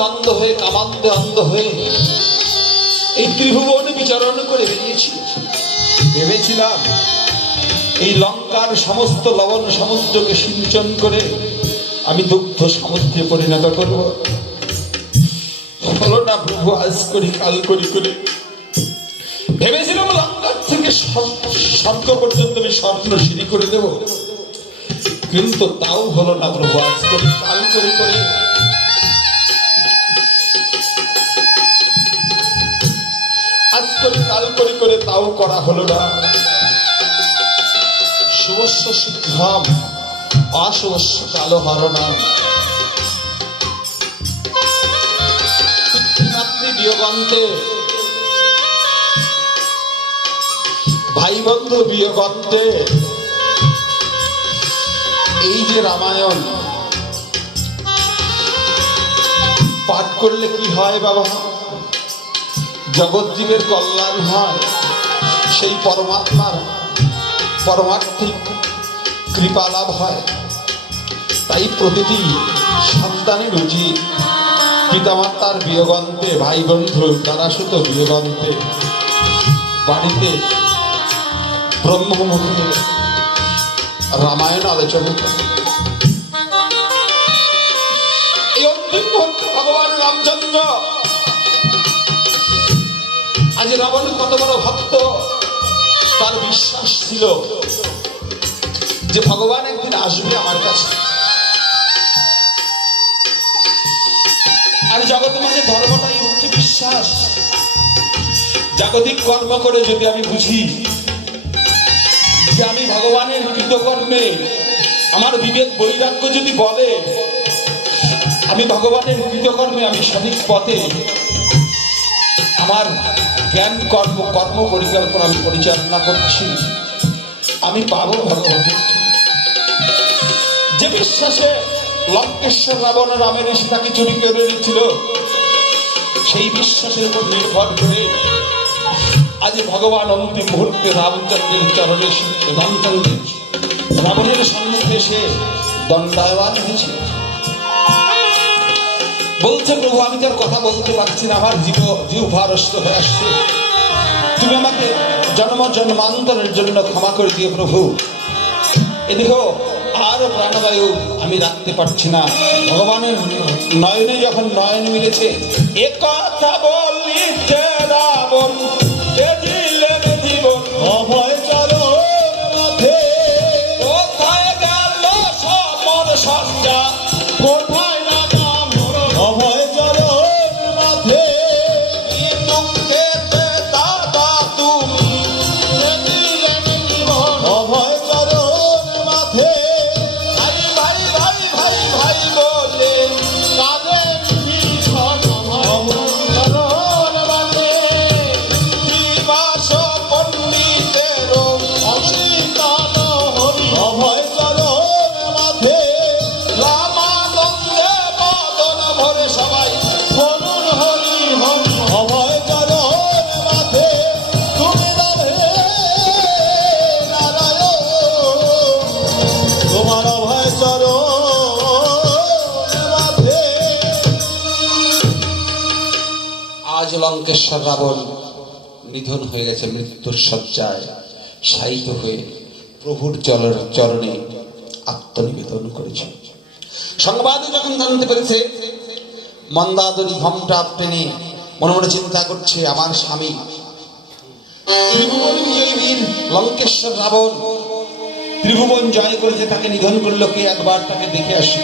অন্ধ হয়ে অন্ধ হয়ে এই ত্রিভুবন বিচরণ করে বেরিয়েছি। ভেবেছিলাম এই লঙ্কার সমস্ত লবণ সমুদ্রকে সিঞ্চন করে আমি দুগ্ধ সমুদ্রে পরিণত করব। হলো না প্রভু, আজ করি, কাল করি, করে। ভেবেছিলাম স্বর্গ পর্যন্ত আমি স্বর্ণ সিঁড়ি করে দেব। কিন্তু তাও হলো না, প্রভু আজ করি কাল করি করে। কাল করি করে, তাও করা হলো না। শুভস্য শুদ্ধাম, অশুভস্য কালো হরণাম পিতৃমাতৃ বিয়োগন্তে ভাই বন্ধু বিয়োগন্তে এই যে রামায়ণ, পাঠ করলে কি হয় বাবা? জগৎজীবের কল্যাণ হয়, সেই পরমাত্মার পরমার্থিক কৃপা লাভ হয়। তাই প্রতিটি সন্তানের উচিত পিতামাতার বিয়োগন্তে ভাই বন্ধু দাদাসুত বিয়োগন্তে, বাড়িতে ব্রহ্মমুখে রামায়ণ আলোচনা এই অন্তিম ভগবান রামচন্দ্র, আজ রাবণ কত বড় ভক্ত, তার বিশ্বাস ছিল যে ভগবান একদিন আসবে আমার কাছে। আর জগতের মাঝে ধর্মটাই হচ্ছে বিশ্বাস। জাগতিক কর্ম করে যদি আমি বুঝি যে আমি ভগবানের কৃতকর্মে আমার বিবেক বৈরাগ্য যদি বলে, আমি ভগবানের কৃতকর্মে আমি সঠিক পথে আমার জ্ঞান, কর্ম কর্ম পরিকল্পনা আমি পরিচালনা করছি, আমি পাবো ভগবান যে বিশ্বাসে লঙ্কেশ্বর রাবণ রামের সীতাকে চুরি করে এনেছিল, সেই বিশ্বাসের উপর নির্ভর করে আজ ভগবান অন্তিম মুহূর্তে রামচন্দ্রের চরণে রামচন্দ্রের রাবণের সম্মুখে সে দণ্ডায়মান হয়েছে। বলছে, প্রভু, আমি তার কথা বলতে পারছি না। আমার জীব জীব ভারস্ত হয়ে আসছে। তুমি আমাকে জন্ম, জন্মান্তরের জন্য ক্ষমা করে দিও প্রভু। এদিক আর প্রাণবায়ু আমি রাখতে পারছি না। ভগবানের নয়নে যখন নয়ন মিলেছে, এ কথা বলিতে রাবণ আজ লঙ্কেশ্বর রাবণ নিধন হয়ে গেছে মৃত্যুর শয্যায়, শায়িত হয়ে প্রভুর চরণ আত্মনিবেদন করেছে। সংবাদে যখন জানতে পেরেছে মন্দাদরি ঘমটা টেনে মনে মনে চিন্তা করছে আমার স্বামী। লঙ্কেশ্বর রাবণ ত্রিভুবন জয় করেছে, তাকে নিধন করল কে? একবার তাকে দেখে আসি।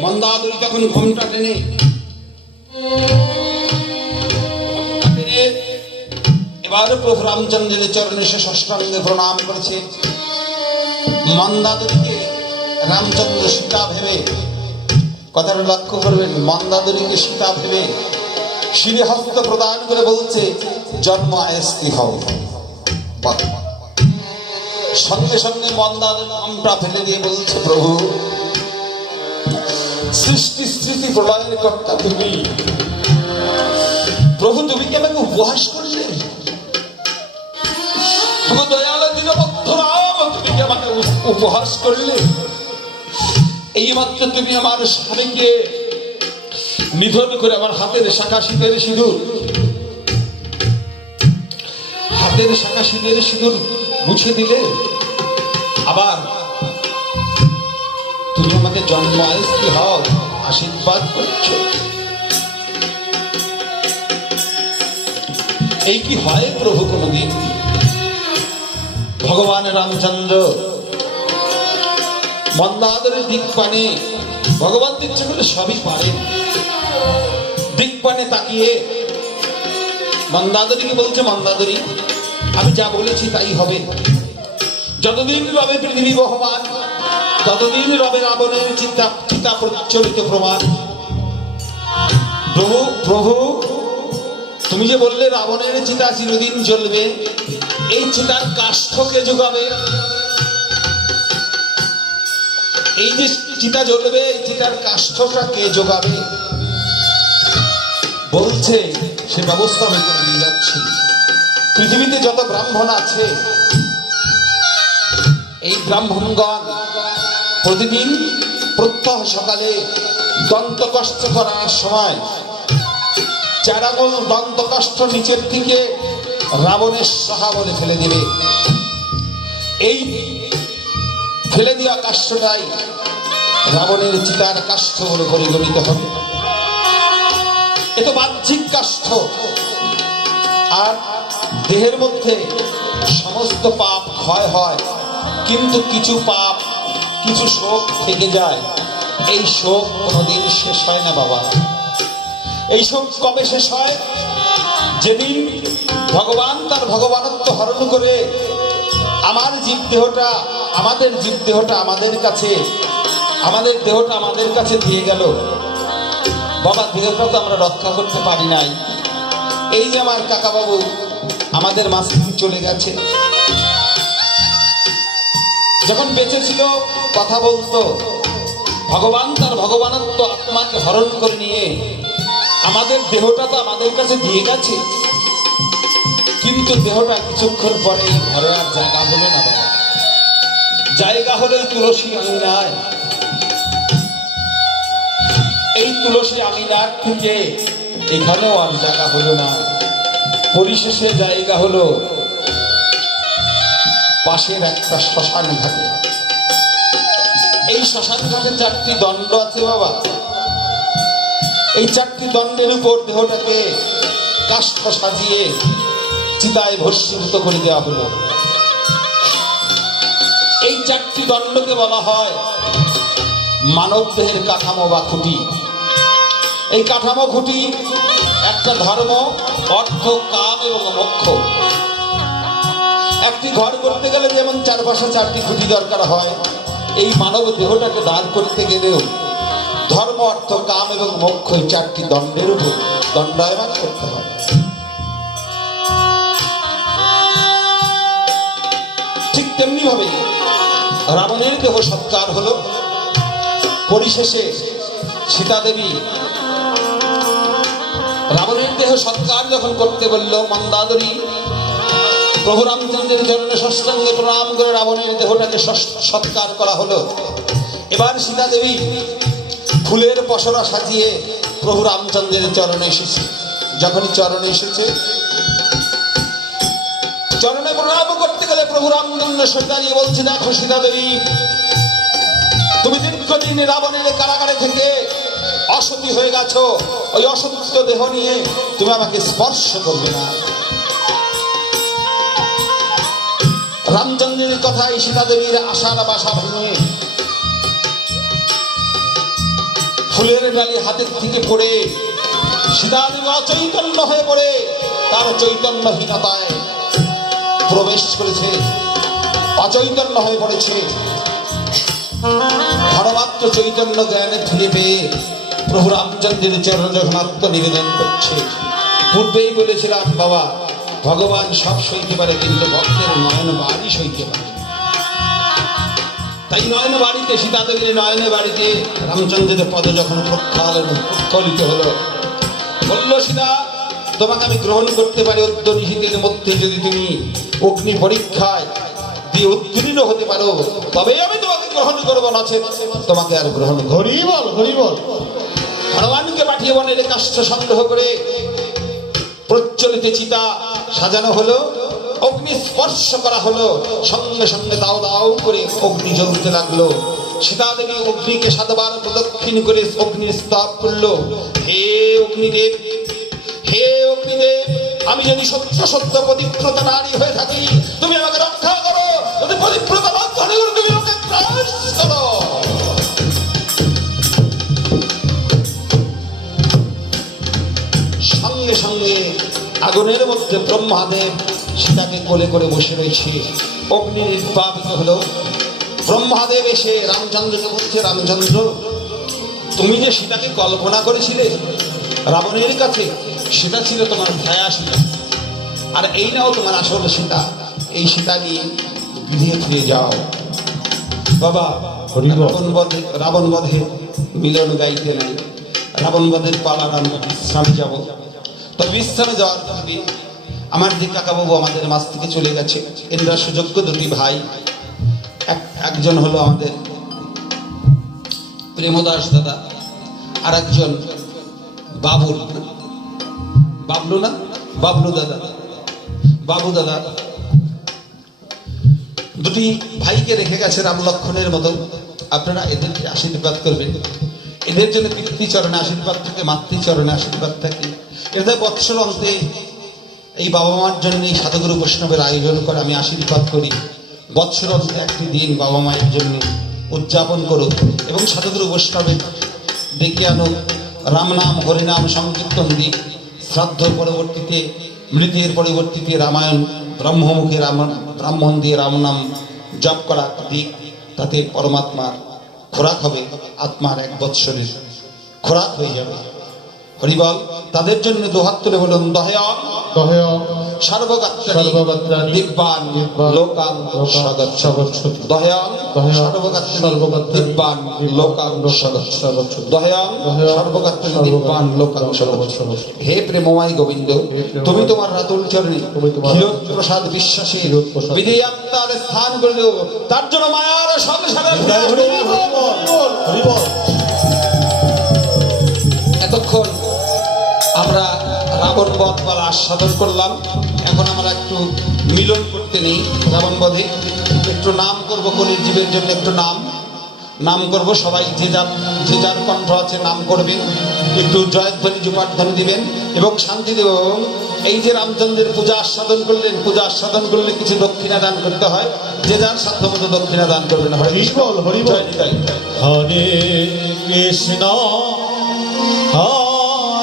মন্দাদরি তখন ঘমটা টেনে এবার প্রভু রামচন্দ্রের চরণে সে ষষ্ঠাঙ্গে প্রণাম করেছে। মন্দাদরিকে রামচন্দ্র সীতা ভেবে কথাটা লক্ষ্য করবেন, মন্দাদরিকে সীতা ভেবে শিরে হস্ত প্রদান করে বলছে, জন্ম আয়স্তি হও। বাহ। সঙ্গে সঙ্গে মন্দাদরি নামটা ফেলে দিয়ে বলছে, প্রভু, সৃষ্টি স্মৃতি প্রলয়ের কর্তা তুমি। প্রভু, তুমি কি আমাকে উপহাস করলে? শুধু দয়াল দীনবন্ধু রাম, তুমি কি আমাকে উপহাস করলে? এই মাত্র তুমি আমার স্বামীকে নিধন করে আমার হাতের শাখা শীতের সিঁদুর, হাতের শাখা শীতের সিঁদুর মুছে দিলে আবার তুমি আমাকে জন্ম আয়স্তি হও, আশীর্বাদ করছ? এই কি হয় প্রভু কোনদিন? ভগবান রামচন্দ্র মন্দাদরের দিক পানে ভগবান ইচ্ছে বলে সবই পারে। দিক পানে তাকিয়ে মন্দাদরীকে বলছে, মন্দাদরী আমি যা বলেছি তাই হবে। যতদিন রবে পৃথিবী বহমান, ততদিন রবে রাবণের চিন্তা চিন্তা প্রচলিত প্রমাণ। প্রভু প্রভু, তুমি যে বললে রাবণের চিতা চিরদিন জ্বলবে, এই চিতার কাষ্ঠকে যোগাবে এই যে চিতা জ্বলবে, এই চিতার কাষ্ঠটা কে যোগাবে বলছে, সে ব্যবস্থা আমি করে নিয়ে যাচ্ছি। পৃথিবীতে যত ব্রাহ্মণ আছে, এই ব্রাহ্মণগণ প্রতিদিন প্রত্যহ সকালে দন্ত কষ্ট করার সময় চারাগল দন্ত কষ্ট নিচের দিকে রাবণের সাহা বলে ফেলে দেবে। এই ফেলে দেওয়া কাষ্ঠটাই রাবণের চিতার কাষ্ঠ বলে পরিগণিত হবে। এ তো বাহ্যিক কাষ্ঠ। আর দেহের মধ্যে সমস্ত পাপ ক্ষয় হয়, কিন্তু কিছু পাপ, কিছু শোক থেকে যায়। এই শোক কোনোদিন শেষ হয় না বাবা। এই শোক কবে শেষ হয়? যেদিন ভগবান তার ভগবানত্ব হরণ করে আমার জীব দেহটা, আমাদের জীব দেহটা আমাদের কাছে, আমাদের দেহটা আমাদের কাছে দিয়ে গেল। বাবা দেহটা তো আমরা রক্ষা করতে পারি নাই। এই যে আমার কাকা বাবু আমাদের থেকে চলে গেছে। যখন বেঁচে ছিল, কথা বলতো, ভগবান তার ভগবানত্ব আত্মাকে হরণ করে নিয়ে, আমাদের দেহটা তো আমাদের কাছে দিয়ে গেছে। কিন্তু দেহটা কিছুক্ষণ পরে ঘরে জায়গা হলো না বাবা। জায়গা হলো তুলসী আঙিনায়। এই তুলসী আঙিনার থেকে এখানেও আর জায়গা হলো না। পরিশেষে জায়গা হলো পাশের একটা শ্মশান ঘাটে। এই শ্মশান ঘাটে চারটি দণ্ড আছে বাবা। এই চারটি দণ্ডের উপর দেহটাকে কাষ্ঠ সাজিয়ে চিতায় ভস্মীভূত করে দেওয়া হলো। এই চারটি দণ্ডকে বলা হয় মানব দেহের কাঠামো বা খুঁটি। এই কাঠামো খুঁটি একটা ধর্ম অর্থ কাম এবং মোক্ষ। একটি ঘর করতে গেলে যেমন চারপাশে চারটি খুঁটি দরকার হয়, এই মানব দেহটাকে দাঁড় করতে গেলেও ধর্ম, অর্থ, কাম এবং মোক্ষ এই চারটি দণ্ডের উপর দণ্ডায়মান করতে হয়। ঠিক তেমনি ভাবে রাবণের দেহ সৎকার হলো। পরিশেষে সীতা দেবী রাবণের দেহ সৎকার যখন করতে বলল, মন্দাদরী। প্রভু রামচন্দ্রের চরণে ষষ্ঠাঙ্গে প্রণাম করে রাবণের দেহটাকে সৎকার করা হলো। এবার সীতা দেবী ফুলের পসরা সাজিয়ে প্রভু রামচন্দ্রের চরণে এসেছে। যখনই চরণে এসেছে, চরণে প্রণাম করতে গেলে প্রভু রামচন্দ্র সীতাজি বলছে, দেখো সীতা দেবী তুমি দীর্ঘদিন রাবণের কারাগারে থেকে অসতী হয়ে গেছো। ওই অসত্য দেহ নিয়ে তুমি আমাকে স্পর্শ করবে না। রামচন্দ্রের কথাই সীতা দেবীর আশার বাসা ভেঙে ফুলের ডালি হাতের থেকে পড়ে সীতা দেবী অচৈতন্য হয়ে পড়ে তার চৈতন্যহীনতায় প্রবেশ করেছে। অচৈতন্য হয়ে পড়েছে। ঘনমাত্র চৈতন্য জ্ঞানে ফিরে পেয়ে প্রভু রামচন্দ্রের চরণ যখন আত্মনিবেদন করছে। পূর্বেই বলেছিলাম, বাবা, ভগবান সব সইতে পারে, কিন্তু ভক্তের নয়ন বাড়ি সইতে পারে। তাই নয়ন বাড়িতে, সীতাদেবীর নয়ন বাড়িতে রামচন্দ্রের পদে যখন প্রক্ষালন প্রক্ষালিত হলো। বলল, সীতা, তোমাকে আমি গ্রহণ করতে পারি অত্যনিহিতের মধ্যে যদি তুমি অগ্নি পরীক্ষায় দিয়ে উত্তীর্ণ হতে পারো তবে আমি তোমাকে গ্রহণ করব না তোমাকে আর গ্রহণ হরি বল হরি বল ভগবানকে পাঠিয়ে বনের কাষ্ঠ সংগ্রহ করে প্রচলিত চিতা সাজানো হলো, অগ্নি স্পর্শ করা হলো, সঙ্গে সঙ্গে দাও দাও করে অগ্নি জ্বলতে লাগল। সীতা দেবী অগ্নিকে সাতবার প্রদক্ষিণ করে অগ্নি স্তব করল হে অগ্নিদেব হে অগ্নিদেব, আমি যদি সত্য সত্য পবিত্রতা নারী হয়ে থাকি, তুমি আমাকে রক্ষা করো। যদি পবিত্রতা তুমি আমাকে করো। আগুনের মধ্যে ব্রহ্মাদেব সীতাকে কোলে করে বসে রয়েছে। অগ্নি নির্বাপিত হলো। ব্রহ্মাদেব এসে রামচন্দ্রকে বলছে রামচন্দ্র তুমি যে সীতাকে কল্পনা করেছিলে রাবণের কাছে সেটা ছিল তোমার ছায়া সীতা আর এই নাও তোমার আসল সীতা এই সীতা নিয়ে গৃহে ফিরে যাও। বাবা। রাবণ বধে রাবণ বধে মিলন গাইতে নাই। রাবণ বধের পালার আমরা বিশ্রামে যাব। বিশ্রামে যাওয়ার আমার কাকাবাবু আমাদের মাছ থেকে চলে গেছে সুযোগ্য দুটি ভাই। এক, একজন হলো আমাদের প্রেমদাস দাদা আর একজন বাবুল। বাবলু না? বাবলু দাদা। বাবু দাদা। দুটি ভাইকে রেখে গেছে রাম লক্ষণের মতো। আপনারা এদেরকে আশীর্বাদ করবেন। এদের জন্য পিতৃচরণে আশীর্বাদ থাকে, মাতৃচরণে আশীর্বাদ থাকে। এদের বৎসর অন্তে এই বাবা মার জন্য সাধুগুরু বৈষ্ণবের আয়োজন করে আমি আশীর্বাদ করি। বৎসর অন্তে একটি দিন বাবা মায়ের জন্য উদযাপন করুক এবং সাধুগুরু বৈষ্ণবের ডেকে আনুক। রামনাম হরিনাম সংকীর্তন দিক শ্রাদ্ধ পরবর্তীতে, মৃতের পরবর্তীতে রামায়ণ, ব্রহ্মমুখী রাম, ব্রাহ্মণ দিয়ে রামনাম জপ করা দিক, তাতে পরমাত্মার খোরাক হবে, আত্মার এক বৎসরের খোরাক হয়ে যাবে। হরিবল তাদের জন্য দুহাত তুলে বলুন দহয় দিব্যান সগচ্ছতি। দিব্যান সগচ্ছতি। দিব্যান হে প্রেমময় গোবিন্দ তুমি তোমার রাতুল চরণে প্রসাদ বিশ্বাসী হিরোদ বিধি আত্মার স্থান করল তার জন্য মায়ার সংসারে রাবণ বধ বলা আস্বাদন করলাম। এখন আমরা একটু মিলন করতে নেই রাবণ বধে। একটু নাম করব কলির জীবের জন্য একটু নাম। নাম করব সবাই যে যার যে যার কণ্ঠ আছে নাম করবেন একটু জয়ধ্বনি জুপাধ্বনি দিবেন এবং শান্তি দেব। এই যে রামচন্দ্রের পূজা আস্বাদন করলেন পূজা আস্বাদন করলে কিছু দক্ষিণা দান করতে হয়। যে যার সাধ্য মতো দক্ষিণা দান করবেন হরে হরি হরে কৃষ্ণ।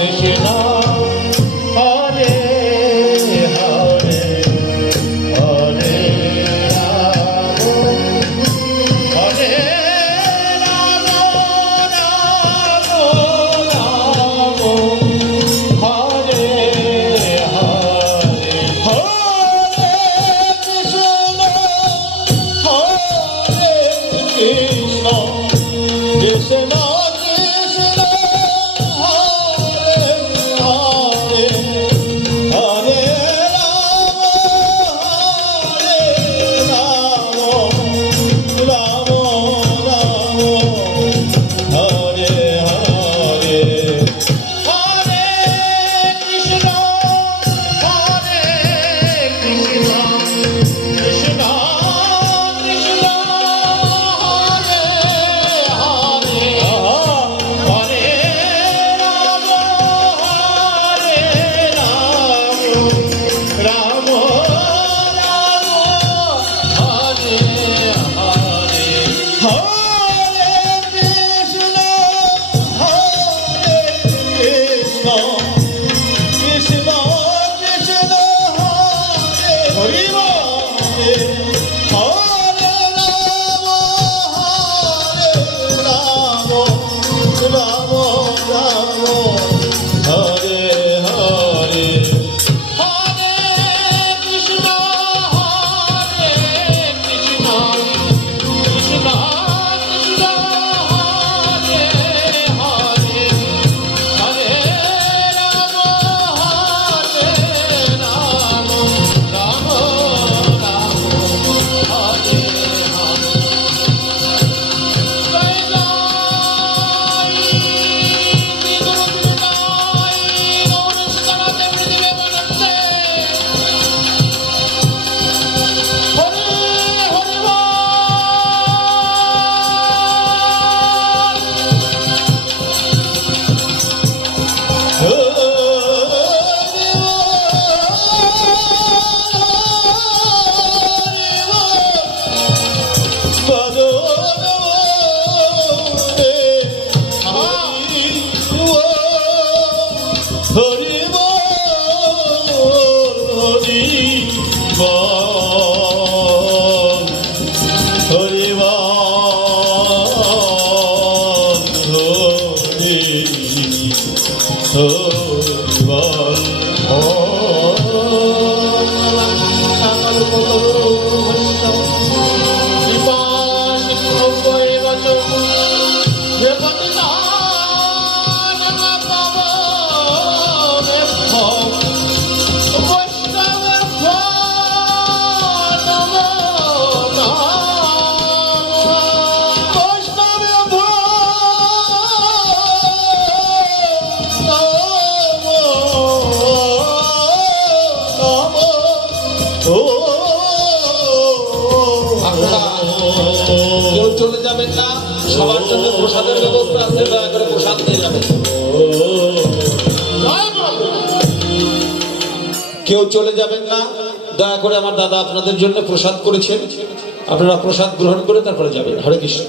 কৃষ্ণ কেউ কেউ চলে যাবেন না। দয়া করে আমার দাদা আপনাদের জন্য প্রসাদ করেছেন। আপনারা প্রসাদ গ্রহণ করে তারপরে যাবেন। হরে কৃষ্ণ।